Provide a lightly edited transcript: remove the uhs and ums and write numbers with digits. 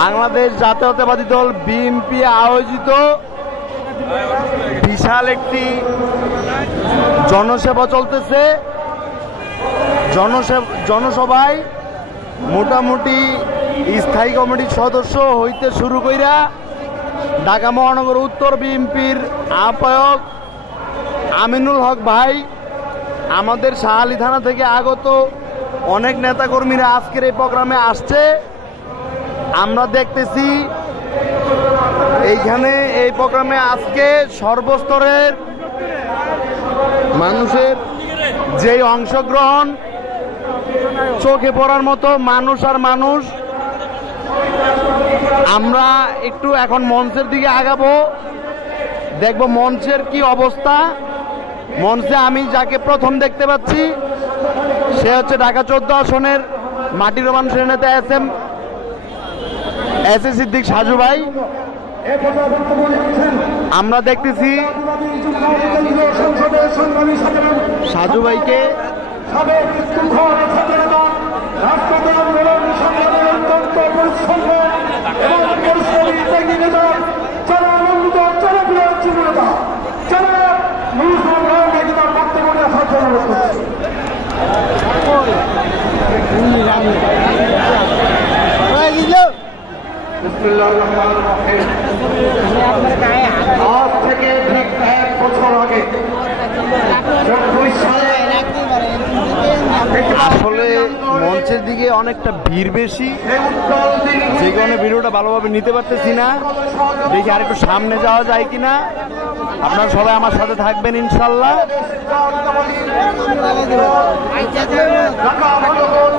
বাংলাদেশ জাতীয়তাবাদী দল বিএনপি আয়োজিত বিশাল একটি জনসভা চলতেছে। জনসভায় মোটামুটি স্থায়ী কমিটির সদস্য হইতে শুরু কইরা ঢাকা মহানগর উত্তর বিএনপির আহ্বায়ক আমিনুল হক ভাই, আমাদের শাহালি থানা থেকে আগত অনেক নেতাকর্মীরা আজকের এই প্রোগ্রামে আসছে। আমরা দেখতেছি এইখানে এই প্রোগ্রামে আজকে সর্বস্তরের মানুষের যে অংশগ্রহণ, চোখে পড়ার মতো মানুষ আর মানুষ। আমরা একটু এখন মঞ্চের দিকে আগাবো, দেখব মঞ্চের কি অবস্থা। মঞ্চে আমি যাকে প্রথম দেখতে পাচ্ছি সে হচ্ছে ঢাকা 14 আসনের মাটির মানুষের নেতা এস এ সিদ্দিক সাজু ভাই। আমরা দেখতেছি সাজু ভাইকে আজ থেকে ঠিক 1 বছর আগে আসলে মঞ্চের দিকে অনেকটা ভিড় বেশি, যে কারণে ভিডিওটা ভালোভাবে নিতে পারতেছি না। দেখি আর একটু সামনে যাওয়া যায় কিনা। আপনারা সবাই আমার সাথে থাকবেন ইনশাল্লাহ। ঢাকা মহানগর